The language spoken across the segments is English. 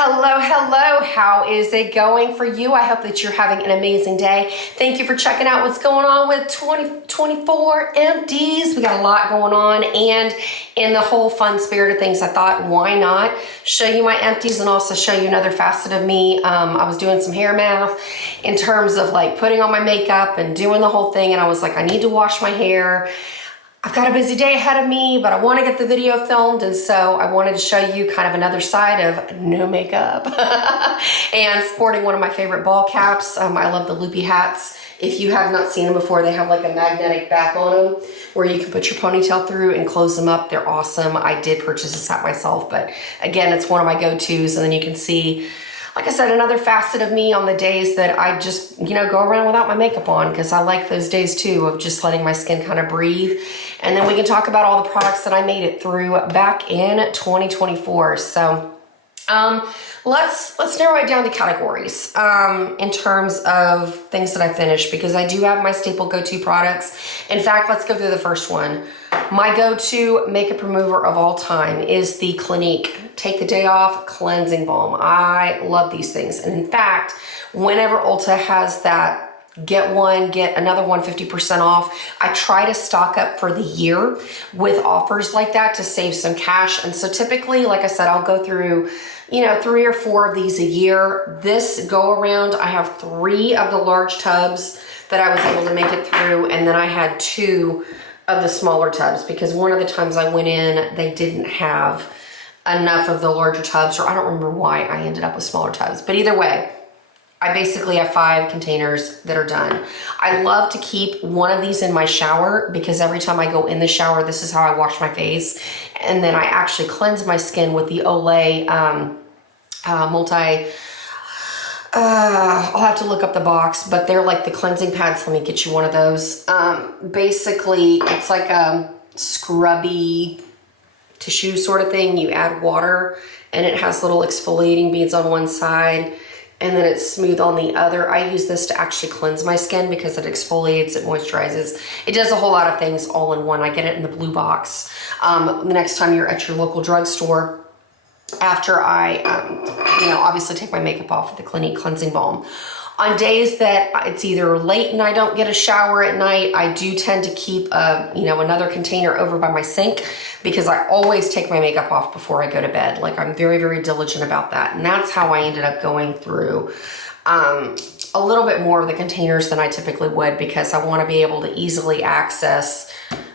Hello, hello. How is it going for you? I hope that you're having an amazing day. Thank you for checking out what's going on with 2024 Empties. We got a lot going on, and in the whole fun spirit of things, I thought, why not show you my empties and also show you another facet of me. I was doing some hair math in terms of like putting on my makeup and doing the whole thing, and I was like, I need to wash my hair. I've got a busy day ahead of me, but I want to get the video filmed, and so I wanted to show you kind of another side of no makeup and sporting one of my favorite ball caps. I love the loopy hats. If you have not seen them before, they have like a magnetic back on them where you can put your ponytail through and close them up. They're awesome. I did purchase this hat myself, but again, it's one of my go-tos, and then you can see, like I said, another facet of me on the days that I just, go around without my makeup on, because I like those days too of just letting my skin kind of breathe. And then we can talk about all the products that I made it through back in 2024. So let's narrow it down to categories in terms of things that I finished, because I do have my staple go-to products. In fact, let's go through the first one. My go-to makeup remover of all time is the Clinique Take the Day Off Cleansing Balm. I love these things. And in fact, whenever Ulta has that get one, get another one 50% off, I try to stock up for the year with offers like that to save some cash. And so typically, like I said, I'll go through 3 or 4 of these a year. This go around, I have 3 of the large tubs that I was able to make it through, and then I had 2 of the smaller tubs, because one of the times I went in, they didn't have enough of the larger tubs, or I don't remember why I ended up with smaller tubs. But either way, I basically have 5 containers that are done. I love to keep one of these in my shower, because every time I go in the shower, this is how I wash my face. And then I actually cleanse my skin with the Olay I'll have to look up the box, but they're like the cleansing pads. Let me get you one of those. Basically, it's like a scrubby tissue sort of thing. You add water, and it has little exfoliating beads on one side, and then it's smooth on the other. I use this to actually cleanse my skin because it exfoliates, it moisturizes. It does a whole lot of things all in one. I get it in the blue box. The next time you're at your local drugstore, after I, obviously take my makeup off with the Clinique Cleansing Balm. On days that it's either late and I don't get a shower at night, I do tend to keep, another container over by my sink, because I always take my makeup off before I go to bed. Like, I'm very, very diligent about that. And that's how I ended up going through a little bit more of the containers than I typically would, because I want to be able to easily access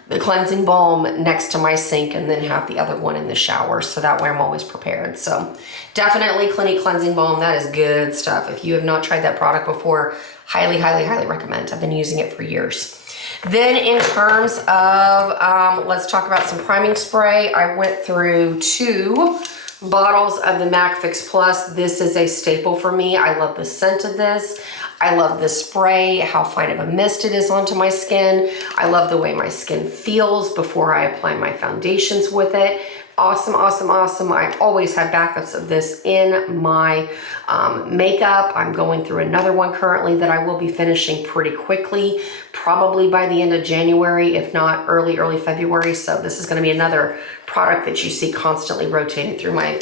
the cleansing balm next to my sink and then have the other one in the shower, so that way I'm always prepared. So definitely Clinique Cleansing Balm, that is good stuff. If you have not tried that product before, highly, highly, highly recommend. I've been using it for years. Then in terms of, let's talk about some priming spray. I went through 2 bottles of the MAC Fix Plus. This is a staple for me. I love the scent of this. I love the spray, how fine of a mist it is onto my skin. I love the way my skin feels before I apply my foundations with it. Awesome, awesome, awesome. I always have backups of this in my makeup. I'm going through another one currently that I will be finishing pretty quickly, probably by the end of January, if not early February. So this is going to be another product that you see constantly rotated through my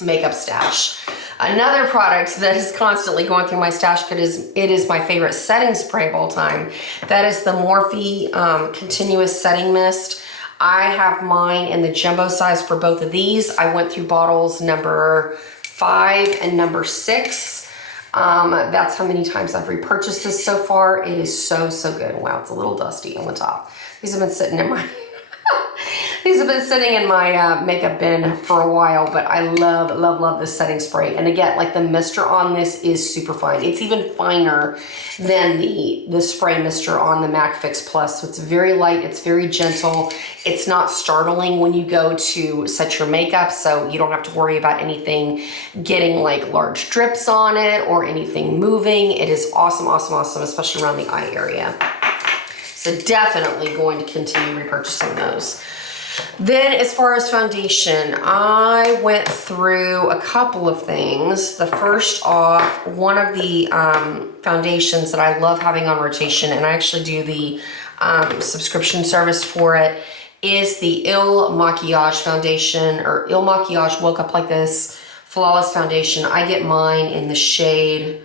makeup stash. Another product that is constantly going through my stash, it is my favorite setting spray of all time. That is the Morphe Continuous Setting Mist. I have mine in the jumbo size for both of these. I went through bottles number 5 and number 6. That's how many times I've repurchased this so far. It is so, so good. Wow, it's a little dusty on the top. These have been sitting in my makeup bin for a while, but I love, love, love this setting spray. And again, like, the mister on this is super fine. It's even finer than the spray mister on the MAC Fix Plus. So it's very light, it's very gentle. It's not startling when you go to set your makeup, so you don't have to worry about anything getting like large drips on it or anything moving. It is awesome, awesome, awesome, especially around the eye area. So definitely going to continue repurchasing those. Then as far as foundation, I went through a couple of things. The first off, one of the foundations that I love having on rotation, and I actually do the subscription service for it, is the Il Makiage foundation, or Il Makiage Woke Up Like This Flawless Foundation. I get mine in the shade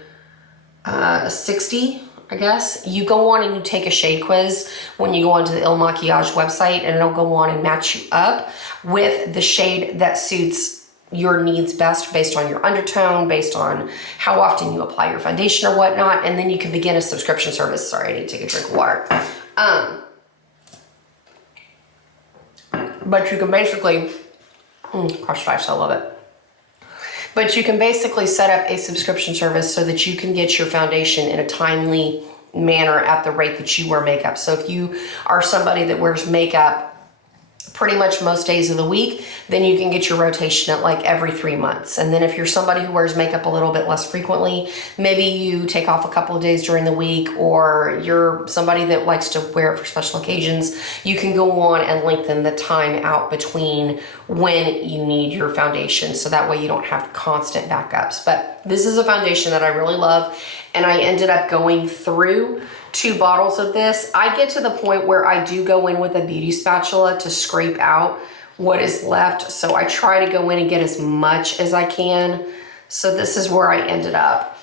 60, I guess. You go on and you take a shade quiz when you go onto the Il Makiage website, and it'll go on and match you up with the shade that suits your needs best based on your undertone, based on how often you apply your foundation or whatnot, and then you can begin a subscription service. Sorry, I need to take a drink of water. But you can basically, crushed ice, I love it. But you can basically set up a subscription service so that you can get your foundation in a timely manner at the rate that you wear makeup. So if you are somebody that wears makeup pretty much most days of the week, then you can get your rotation at like every 3 months. And then if you're somebody who wears makeup a little bit less frequently, maybe you take off a couple of days during the week, or you're somebody that likes to wear it for special occasions, you can go on and lengthen the time out between when you need your foundation. So that way you don't have constant backups. But this is a foundation that I really love, and I ended up going through 2 bottles of this. I get to the point where I do go in with a beauty spatula to scrape out what is left. So I try to go in and get as much as I can. So this is where I ended up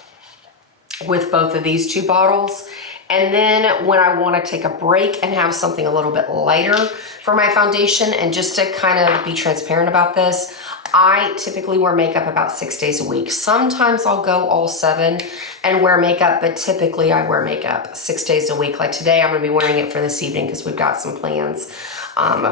with both of these 2 bottles. And then when I want to take a break and have something a little bit lighter for my foundation, and just to kind of be transparent about this, I typically wear makeup about 6 days a week. Sometimes I'll go all 7 and wear makeup, but typically I wear makeup 6 days a week. Like today, I'm gonna be wearing it for this evening because we've got some plans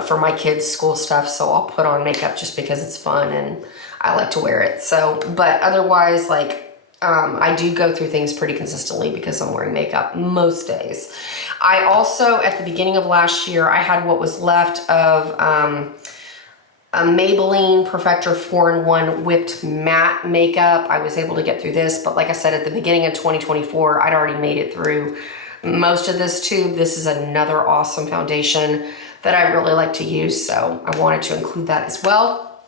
for my kids' school stuff. So I'll put on makeup just because it's fun and I like to wear it. So, but otherwise, like I do go through things pretty consistently because I'm wearing makeup most days. I also, at the beginning of last year, I had what was left of a Maybelline Perfector 4-in-1 Whipped Matte Makeup. I was able to get through this, but like I said, at the beginning of 2024, I'd already made it through most of this tube. This is another awesome foundation that I really like to use, so I wanted to include that as well.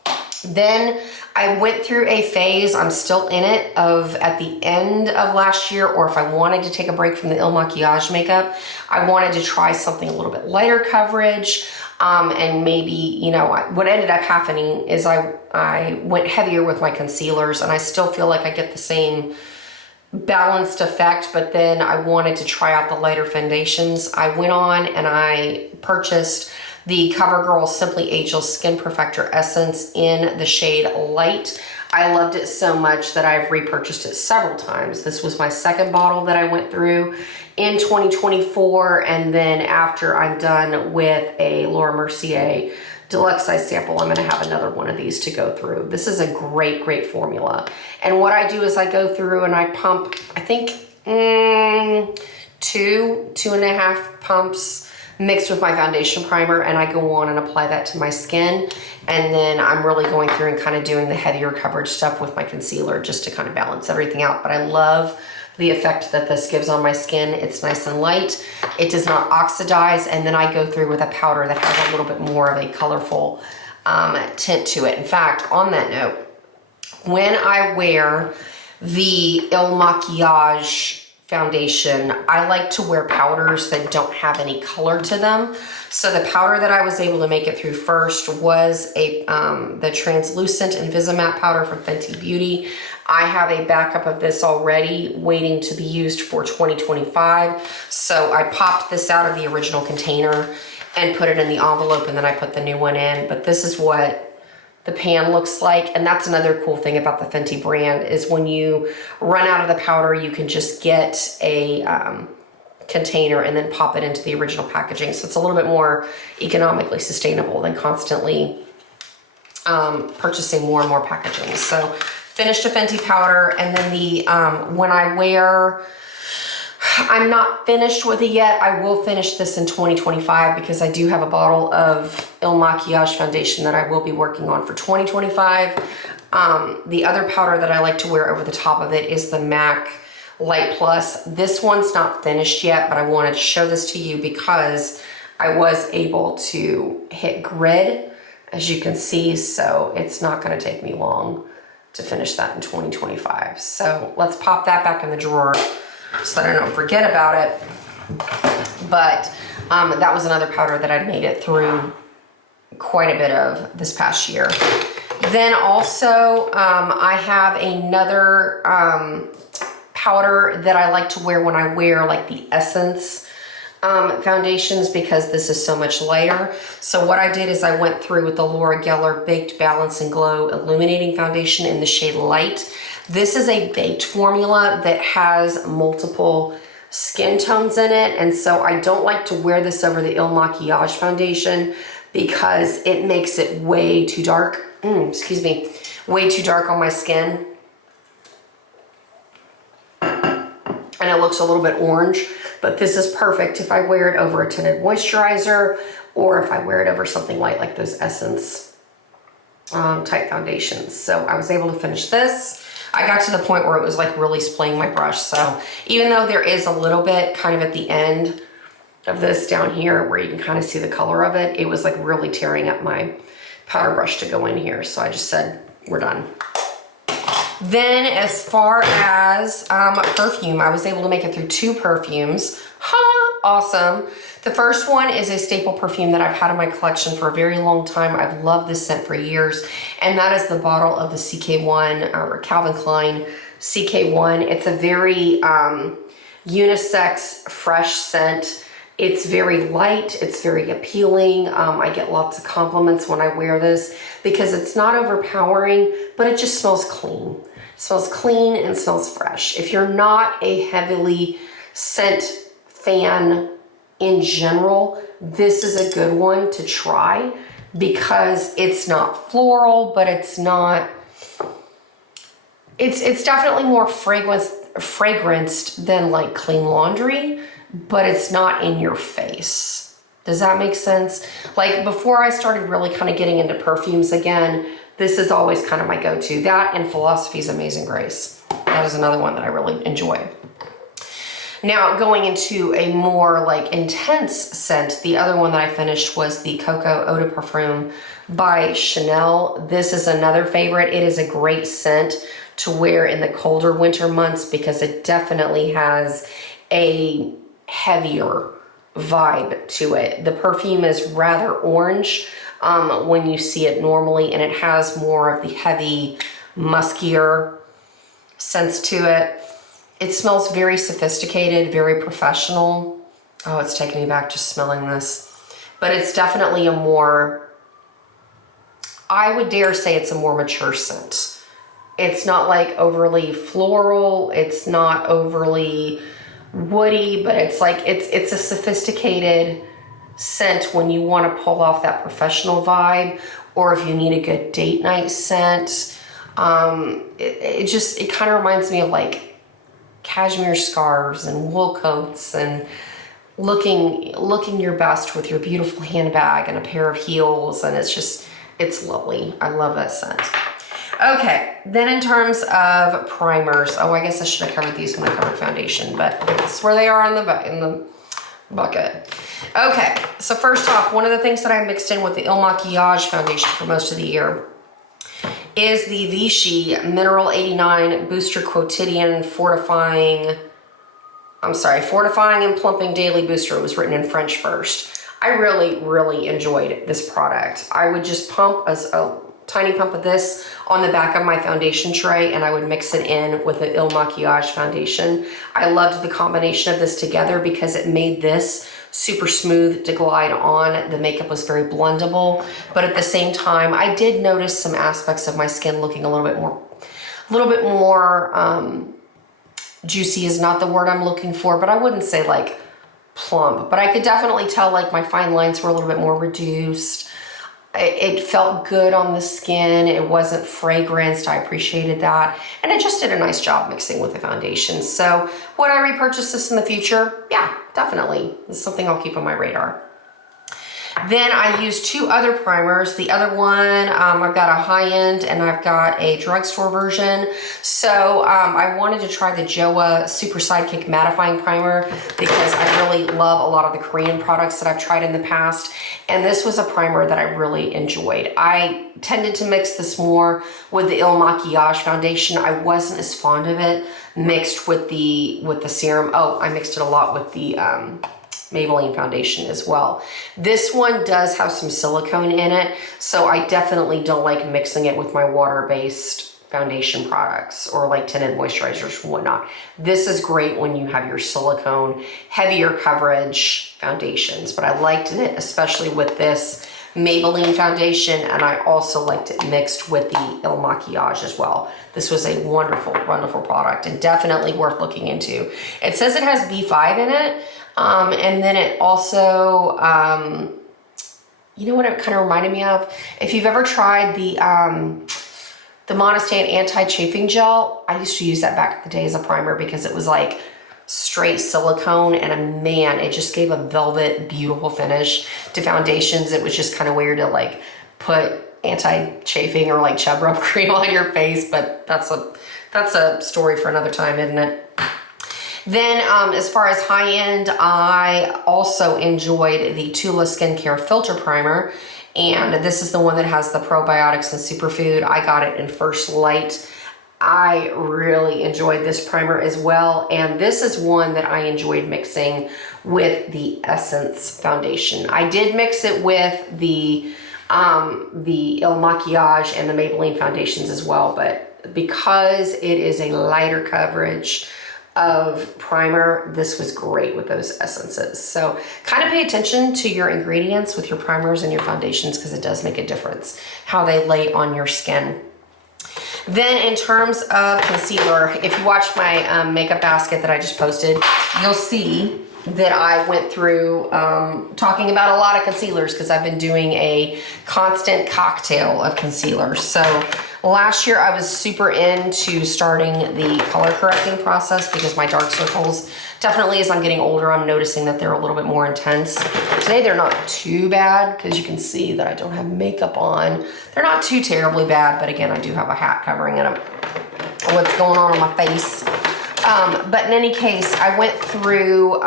Then I went through a phase, I'm still in it, of at the end of last year, or if I wanted to take a break from the Il Makiage makeup, I wanted to try something a little bit lighter coverage. And maybe, you know, what ended up happening is I went heavier with my concealers, and I still feel like I get the same balanced effect, but then I wanted to try out the lighter foundations. I went on and I purchased the CoverGirl Simply Ageless Skin Perfector Essence in the shade Light. I loved it so much that I've repurchased it several times. This was my 2nd bottle that I went through in 2024, and then after I'm done with a Laura Mercier deluxe size sample, I'm gonna have another one of these to go through. This is a great, great formula. And what I do is I go through and I pump, I think, 2.5 pumps mixed with my foundation primer, and I go on and apply that to my skin. And then I'm really going through and kind of doing the heavier coverage stuff with my concealer just to kind of balance everything out. But I love the effect that this gives on my skin. It's nice and light. It does not oxidize. And then I go through with a powder that has a little bit more of a colorful tint to it. In fact, on that note, when I wear the Il Makiage foundation, I like to wear powders that don't have any color to them. So the powder that I was able to make it through first was the translucent Invisimatte powder from Fenty Beauty. I have a backup of this already waiting to be used for 2025. So I popped this out of the original container and put it in the envelope, and then I put the new one in. But this is what the pan looks like. And that's another cool thing about the Fenty brand, is when you run out of the powder, you can just get a container and then pop it into the original packaging. So it's a little bit more economically sustainable than constantly purchasing more and more packaging. So finished a Fenty powder, and then the when I wear, I'm not finished with it yet. I will finish this in 2025 because I do have a bottle of Il Makiage foundation that I will be working on for 2025. The other powder that I like to wear over the top of it is the MAC Light Plus. This one's not finished yet, but I wanted to show this to you because I was able to hit grid, as you can see, so it's not going to take me long to finish that in 2025. So let's pop that back in the drawer so that I don't forget about it. But that was another powder that I'd made it through quite a bit of this past year. Then also, I have another powder that I like to wear when I wear like the Essence foundations, because this is so much lighter. So what I did is I went through with the Laura Geller Baked Balance and Glow Illuminating Foundation in the shade Light. This is a baked formula that has multiple skin tones in it, and so I don't like to wear this over the Il Makiage foundation because it makes it way too dark. Excuse me, way too dark on my skin. And it looks a little bit orange, but this is perfect if I wear it over a tinted moisturizer, or if I wear it over something light like those Essence type foundations. So I was able to finish this. I got to the point where it was like really splaying my brush. So even though there is a little bit kind of at the end of this down here where you can kind of see the color of it, it was like really tearing up my powder brush to go in here. So I just said, we're done. Then as far as perfume, I was able to make it through 2 perfumes. Awesome. The first one is a staple perfume that I've had in my collection for a very long time. I've loved this scent for years, and that is the bottle of the CK1 or Calvin Klein CK1. It's a very unisex, fresh scent. It's very light, it's very appealing. I get lots of compliments when I wear this because it's not overpowering, but it just smells clean. It smells clean and smells fresh. If you're not a heavily scent fan in general, this is a good one to try because it's not floral, but it's not, it's definitely more fragranced than like Clean Laundry, but it's not in your face. Does that make sense? Like before I started really kind of getting into perfumes again, this is always kind of my go-to. That and Philosophy's Amazing Grace. That is another one that I really enjoy. Now going into a more like intense scent, the other one that I finished was the Coco Eau de Parfum by Chanel. This is another favorite. It is a great scent to wear in the colder winter months because it definitely has a heavier vibe to it. The perfume is rather orange when you see it normally, and it has more of the heavy, muskier scents to it. It smells very sophisticated, very professional. Oh, it's taking me back just smelling this. But it's definitely a more, I would dare say it's a more mature scent. It's not like overly floral, it's not overly woody, but it's like, it's a sophisticated scent when you want to pull off that professional vibe, or if you need a good date night scent. It kind of reminds me of like cashmere scarves and wool coats and looking your best with your beautiful handbag and a pair of heels, and it's lovely. I love that scent. Okay, then in terms of primers, oh, I guess I should have covered these when I covered foundation, but that's where they are in the bucket. Okay, so first off, one of the things that I mixed in with the Il Makiage foundation for most of the year is the Vichy Mineral 89 Booster Quotidian Fortifying and Plumping Daily Booster. It was written in French first. I really, really enjoyed this product. I would just pump a tiny pump of this on the back of my foundation tray, and I would mix it in with the Il Makiage foundation. I loved the combination of this together because it made this super smooth to glide on. The makeup was very blendable, but at the same time, I did notice some aspects of my skin looking a little bit more juicy is not the word I'm looking for, but I wouldn't say like plump, but I could definitely tell like my fine lines were a little bit more reduced. It felt good on the skin. It wasn't fragranced. I appreciated that. And it just did a nice job mixing with the foundation. So would I repurchase this in the future? Yeah, definitely. It's something I'll keep on my radar. Then I used 2 other primers. The other one, I've got a high-end and I've got a drugstore version. So I wanted to try the Joa Super Sidekick Mattifying Primer because I really love a lot of the Korean products that I've tried in the past. And this was a primer that I really enjoyed. I tended to mix this more with the Il Makiage foundation. I wasn't as fond of it mixed with the serum. Oh, I mixed it a lot with the Maybelline foundation as well. This one does have some silicone in it, so I definitely don't like mixing it with my water-based foundation products or like tinted moisturizers and whatnot. This is great when you have your silicone, heavier coverage foundations, but I liked it especially with this Maybelline foundation, and I also liked it mixed with the Il Makiage as well. This was a wonderful, wonderful product and definitely worth looking into. It says it has B5 in it, and then it also, you know what it kind of reminded me of? If you've ever tried the Monistan anti-chafing gel, I used to use that back in the day as a primer because it was like straight silicone, and man, it just gave a velvet, beautiful finish to foundations. It was just kind of weird to like put anti-chafing or like chub rub cream on your face, but that's a story for another time, isn't it? Then as far as high end, I also enjoyed the Tula Skincare Filter Primer. And this is the one that has the probiotics and superfood. I got it in First Light. I really enjoyed this primer as well. And this is one that I enjoyed mixing with the Essence foundation. I did mix it with the Il Makiage and the Maybelline foundations as well. But because it is a lighter coverage of primer, this was great with those essences. So kind of pay attention to your ingredients with your primers and your foundations, because it does make a difference how they lay on your skin. Then in terms of concealer, if you watch my makeup basket that I just posted, you'll see that I went through talking about a lot of concealers, because I've been doing a constant cocktail of concealers. So last year I was super into starting the color correcting process because my dark circles, definitely as I'm getting older, I'm noticing that they're a little bit more intense. Today they're not too bad because you can see that I don't have makeup on. They're not too terribly bad, but again, I do have a hat covering it up what's going on my face. But in any case, I went through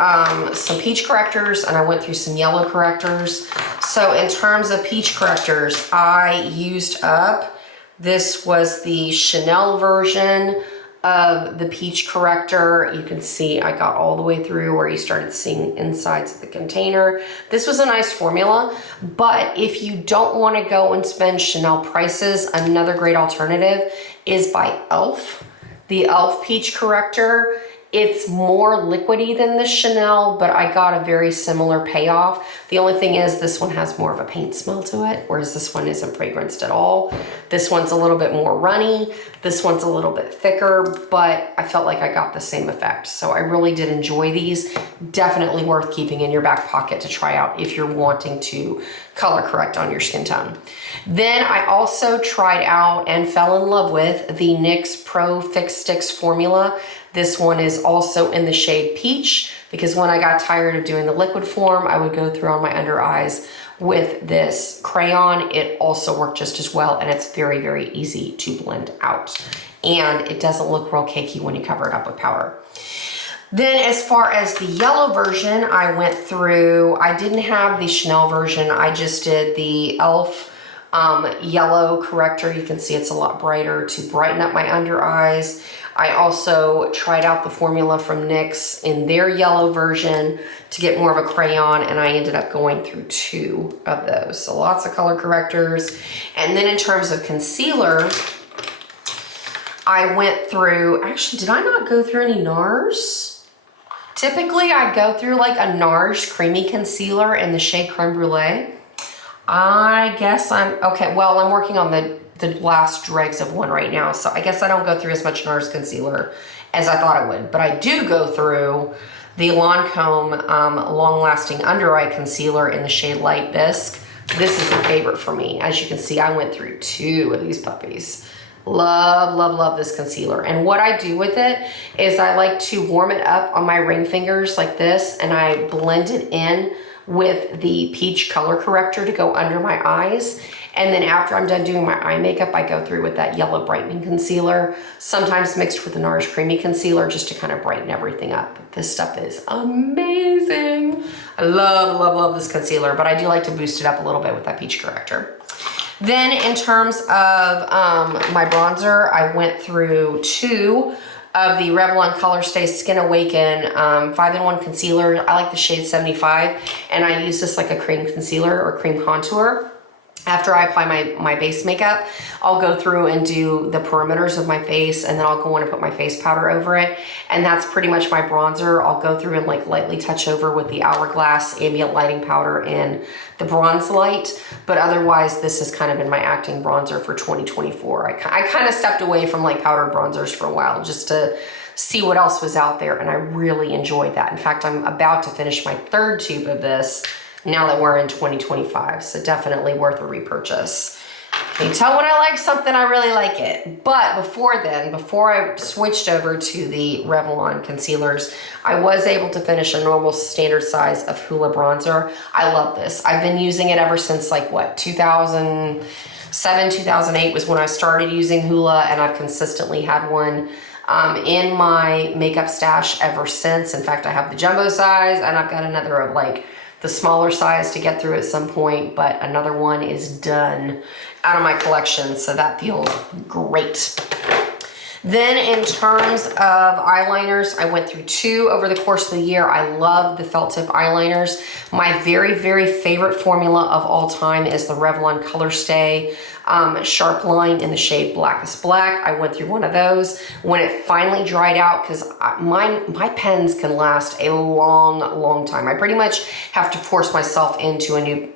some peach correctors and I went through some yellow correctors. So in terms of peach correctors, I used up, this was the Chanel version of the peach corrector. You can see I got all the way through where you started seeing insides of the container. This was a nice formula, but if you don't want to go and spend Chanel prices, another great alternative is by e.l.f. The e.l.f. peach corrector. It's more liquidy than the Chanel, but I got a very similar payoff. The only thing is this one has more of a paint smell to it, whereas this one isn't fragranced at all. This one's a little bit more runny. This one's a little bit thicker, but I felt like I got the same effect. So I really did enjoy these. Definitely worth keeping in your back pocket to try out if you're wanting to color correct on your skin tone. Then I also tried out and fell in love with the NYX Pro Fix Sticks formula. This one is also in the shade Peach, because when I got tired of doing the liquid form, I would go through on my under eyes with this crayon. It also worked just as well, and it's very, very easy to blend out. And it doesn't look real cakey when you cover it up with powder. Then as far as the yellow version, I went through, I didn't have the Chanel version, I just did the e.l.f. Yellow corrector. You can see it's a lot brighter to brighten up my under eyes. I also tried out the formula from NYX in their yellow version to get more of a crayon, and I ended up going through 2 of those. So lots of color correctors. And then in terms of concealer, I went through, actually, did I not go through any NARS? Typically, I go through like a NARS creamy concealer in the shade Creme Brulee. I guess okay, well, I'm working on the last dregs of one right now, so I guess I don't go through as much NARS concealer as I thought I would, but I do go through the Lancome Long Lasting Under Eye Concealer in the shade Light Bisque. This is a favorite for me. As you can see, I went through 2 of these puppies. Love, love, love this concealer. And what I do with it is I like to warm it up on my ring fingers like this, and I blend it in with the peach color corrector to go under my eyes. And then after I'm done doing my eye makeup, I go through with that yellow brightening concealer, sometimes mixed with the NARS Creamy Concealer just to kind of brighten everything up. This stuff is amazing. I love, love, love this concealer, but I do like to boost it up a little bit with that peach corrector. Then in terms of my bronzer, I went through 2 of the Revlon Color Stay Skin Awaken 5-in-1 concealer. I like the shade 75, and I use this like a cream concealer or cream contour. After I apply my base makeup, I'll go through and do the perimeters of my face, and then I'll go in and put my face powder over it. And that's pretty much my bronzer. I'll go through and like lightly touch over with the Hourglass Ambient Lighting Powder and the Bronze Light. But otherwise, this has kind of been my acting bronzer for 2024. I kind of stepped away from like powdered bronzers for a while just to see what else was out there, and I really enjoyed that. In fact, I'm about to finish my 3rd tube of this now that we're in 2025, so definitely worth a repurchase. You can tell when I like something, I really like it. But before then, before I switched over to the Revlon concealers, I was able to finish a normal standard size of Hoola bronzer. I love this. I've been using it ever since like what, 2007, 2008 was when I started using Hoola, and I've consistently had one in my makeup stash ever since. In fact, I have the jumbo size, and I've got another of like the smaller size to get through at some point, but another one is done out of my collection, so that feels great. Then in terms of eyeliners, I went through 2 over the course of the year. I love the felt tip eyeliners. My very, very favorite formula of all time is the Revlon Color Stay Sharp Line in the shade Blackest Black. I went through one of those when it finally dried out, because my pens can last a long, long time. I pretty much have to force myself into a new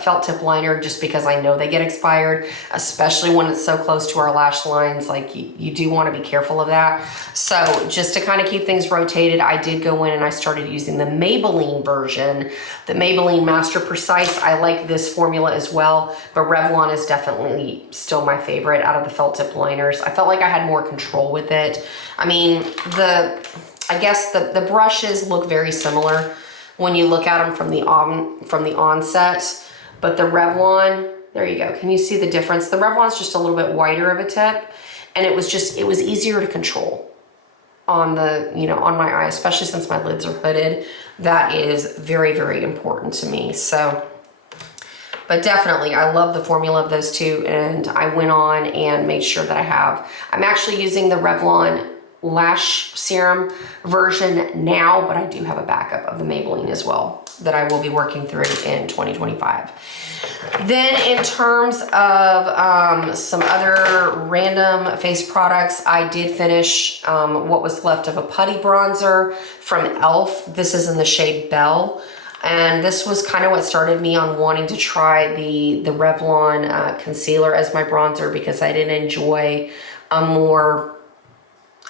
felt tip liner just because I know they get expired, especially when it's so close to our lash lines. Like you do want to be careful of that. So just to kind of keep things rotated, I did go in and I started using the Maybelline version, the Maybelline Master Precise. I like this formula as well, but Revlon is definitely still my favorite out of the felt tip liners. I felt like I had more control with it. I mean, I guess the brushes look very similar when you look at them from the onset, but the Revlon, there you go. Can you see the difference? The Revlon's just a little bit wider of a tip, and it was easier to control on on my eye, especially since my lids are hooded. That is very, very important to me. So, but definitely, I love the formula of those 2, and I went on and made sure that I'm actually using the Revlon lash serum version now, but I do have a backup of the Maybelline as well that I will be working through in 2025. Then in terms of some other random face products, I did finish what was left of a putty bronzer from e.l.f. This is in the shade Belle, and this was kind of what started me on wanting to try the Revlon concealer as my bronzer, because I didn't enjoy a more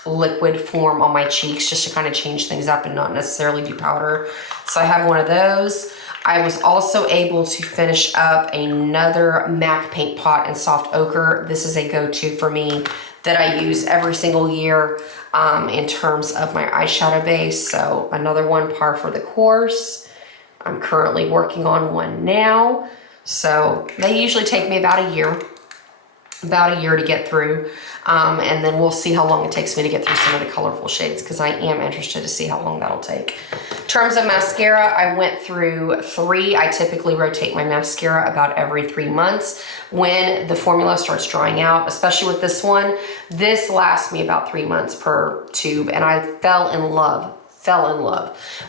liquid form on my cheeks, just to kind of change things up and not necessarily do powder. So I have one of those. I was also able to finish up another MAC paint pot in soft ochre. This is a go-to for me that I use every single year in terms of my eyeshadow base. So another one par for the course. I'm currently working on one now. So they usually take me about a year to get through. And then we'll see how long it takes me to get through some of the colorful shades, because I am interested to see how long that'll take. In terms of mascara, I went through 3. I typically rotate my mascara about every 3 months when the formula starts drying out, especially with this one. This lasts me about 3 months per tube, and I fell in love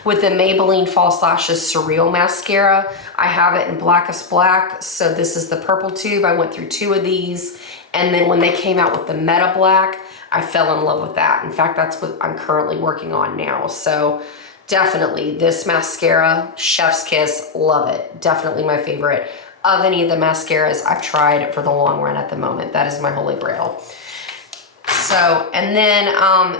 with the Maybelline False Lashes Surreal Mascara. I have it in Blackest Black, so this is the purple tube. I went through 2 of these, and then when they came out with the Meta Black, I fell in love with that. In fact, that's what I'm currently working on now. So definitely this mascara, Chef's Kiss, love it. Definitely my favorite of any of the mascaras I've tried for the long run at the moment. That is my holy grail. So, and then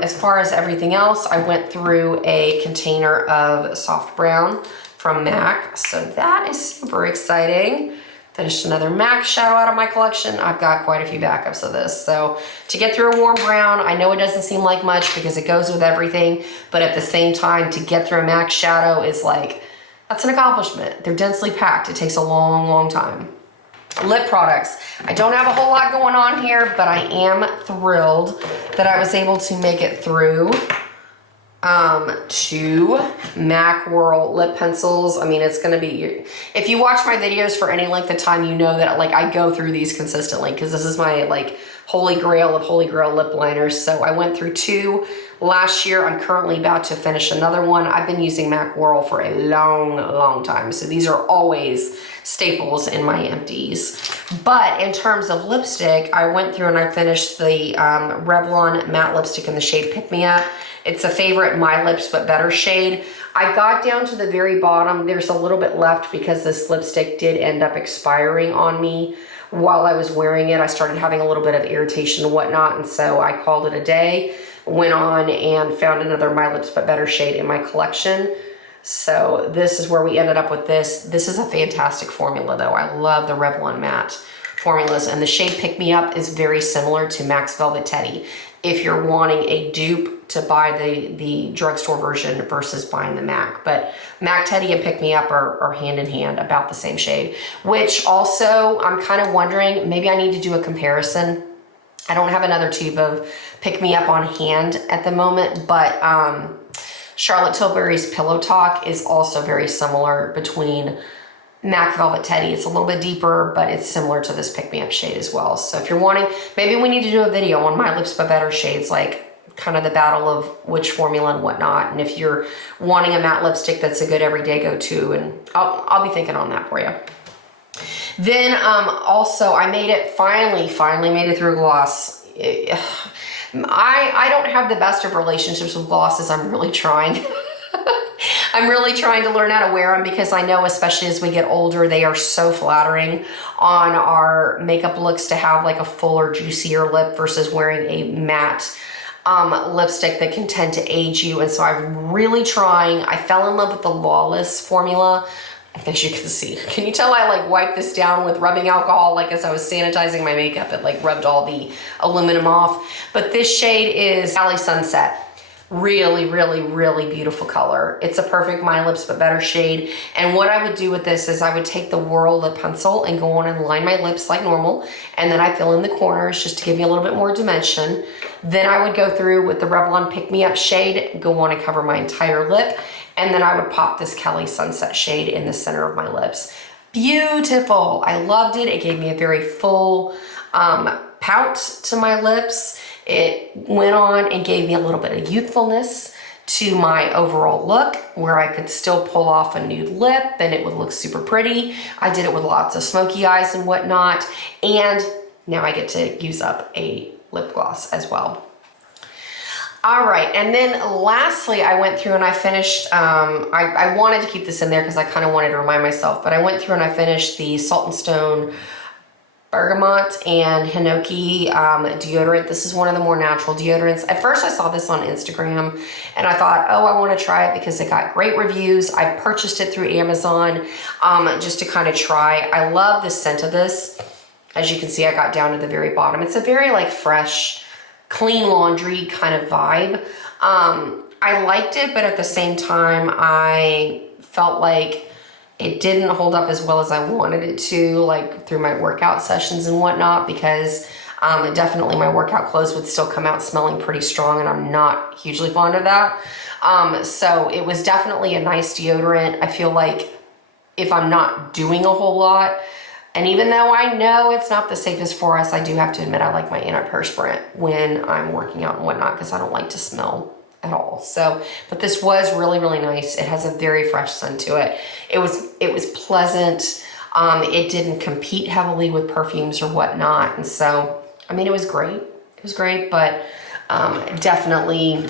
as far as everything else, I went through a container of soft brown from MAC. So that is super exciting. Finished another MAC shadow out of my collection. I've got quite a few backups of this. So to get through a warm brown, I know it doesn't seem like much because it goes with everything, but at the same time, to get through a MAC shadow is like, that's an accomplishment. They're densely packed. It takes a long, long time. Lip products. I don't have a whole lot going on here, but I am thrilled that I was able to make it through 2 MAC Whirl lip pencils. I mean, it's going to be, if you watch my videos for any length of time, you know that like I go through these consistently because this is my like holy grail of holy grail lip liners. So I went through 2 last year. I'm currently about to finish another one. I've been using MAC Whirl for a long time. So these are always staples in my empties. But in terms of lipstick, I went through and I finished the Revlon matte lipstick in the shade Pick Me Up. It's a favorite My Lips But Better shade. I got down to the very bottom. There's a little bit left because this lipstick did end up expiring on me while I was wearing it. I started having a little bit of irritation and whatnot, and so I called it a day, went on and found another My Lips But Better shade in my collection. So this is where we ended up with this. This is a fantastic formula though. I love the Revlon matte formulas, and the shade Pick Me Up is very similar to MAC's Velvet Teddy. If you're wanting a dupe to buy the drugstore version versus buying the MAC. But MAC Teddy and Pick Me Up are hand in hand, about the same shade, which also I'm kind of wondering, maybe I need to do a comparison. I don't have another tube of Pick Me Up on hand at the moment, but Charlotte Tilbury's Pillow Talk is also very similar between MAC Velvet Teddy. It's a little bit deeper, but it's similar to this Pick Me Up shade as well. So if you're wanting, maybe we need to do a video on My Lips But Better shades, like kind of the battle of which formula and whatnot. And if you're wanting a matte lipstick that's a good everyday go-to, and I'll be thinking on that for you. Then also I made it, finally made it through gloss. I don't have the best of relationships with glosses. I'm really trying. I'm really trying to learn how to wear them, because I know, especially as we get older, they are so flattering on our makeup looks to have like a fuller, juicier lip versus wearing a matte lipstick that can tend to age you. And so I'm really trying. I fell in love with the Lawless formula. As you can see, can you tell I like wiped this down with rubbing alcohol, like as I was sanitizing my makeup, it like rubbed all the aluminum off. But this shade is Cali Sunset. Really beautiful color. It's a perfect My Lips But Better shade. And what I would do with this is I would take the Whirl lip pencil and go on and line my lips like normal. And then I fill in the corners just to give me a little bit more dimension. Then I would go through with the Revlon Pick Me Up shade, go on and cover my entire lip. And then I would pop this Cali Sunset shade in the center of my lips. Beautiful. I loved it. It gave me a very full pout to my lips. It went on and gave me a little bit of youthfulness to my overall look, where I could still pull off a nude lip and it would look super pretty. I did it with lots of smoky eyes and whatnot. And now I get to use up a lip gloss as well. All right, and then lastly, I went through and I finished, I wanted to keep this in there because I kind of wanted to remind myself, but I went through and I finished the Salt & Stone Bergamot and Hinoki deodorant. This is one of the more natural deodorants. At first I saw this on Instagram and I thought, oh, I want to try it because it got great reviews. I purchased it through Amazon just to kind of try. I love the scent of this. As you can see, I got down to the very bottom. It's a very like fresh, clean laundry kind of vibe. I liked it, but at the same time, I felt like it didn't hold up as well as I wanted it to, like through my workout sessions and whatnot, because definitely my workout clothes would still come out smelling pretty strong, and I'm not hugely fond of that. So it was definitely a nice deodorant. I feel like if I'm not doing a whole lot, and even though I know it's not the safest for us, I do have to admit I like my antiperspirant when I'm working out and whatnot, because I don't like to smell at all. So, but this was really nice. It has a very fresh scent to it. It was pleasant. It didn't compete heavily with perfumes or whatnot. And so, I mean, it was great. It was great, but definitely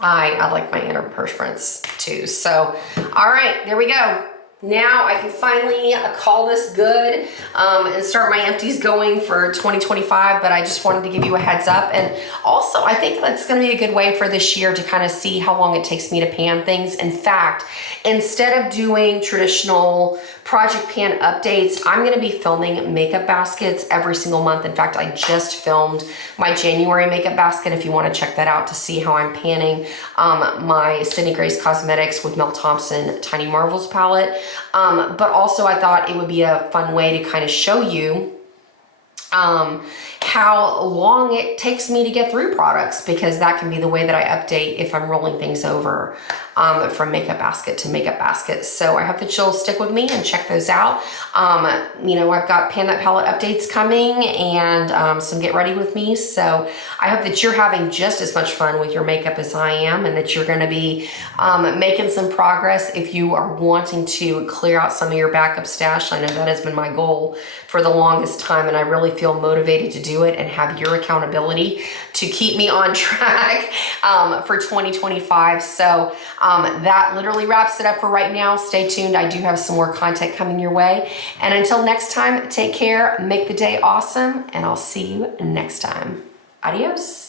I like my antiperspirants too. So, all right, there we go. Now I can finally call this good and start my empties going for 2025, but I just wanted to give you a heads up. And also I think that's gonna be a good way for this year to kind of see how long it takes me to pan things. In fact, instead of doing traditional project pan updates, I'm gonna be filming makeup baskets every single month. In fact, I just filmed my January makeup basket if you wanna check that out to see how I'm panning my Sydney Grace Cosmetics with Mel Thompson Tiny Marvels palette. But also I thought it would be a fun way to kind of show you how how long it takes me to get through products, because that can be the way that I update if I'm rolling things over from makeup basket to makeup basket. So I hope that you'll stick with me and check those out. You know, I've got Pan That Palette updates coming and some get ready with me. So I hope that you're having just as much fun with your makeup as I am, and that you're going to be making some progress if you are wanting to clear out some of your backup stash. I know that has been my goal for the longest time, and I really feel motivated to do it and have your accountability to keep me on track for 2025. So that literally wraps it up for right now. Stay tuned. I do have some more content coming your way. And until next time, take care, make the day awesome, and I'll see you next time. Adios.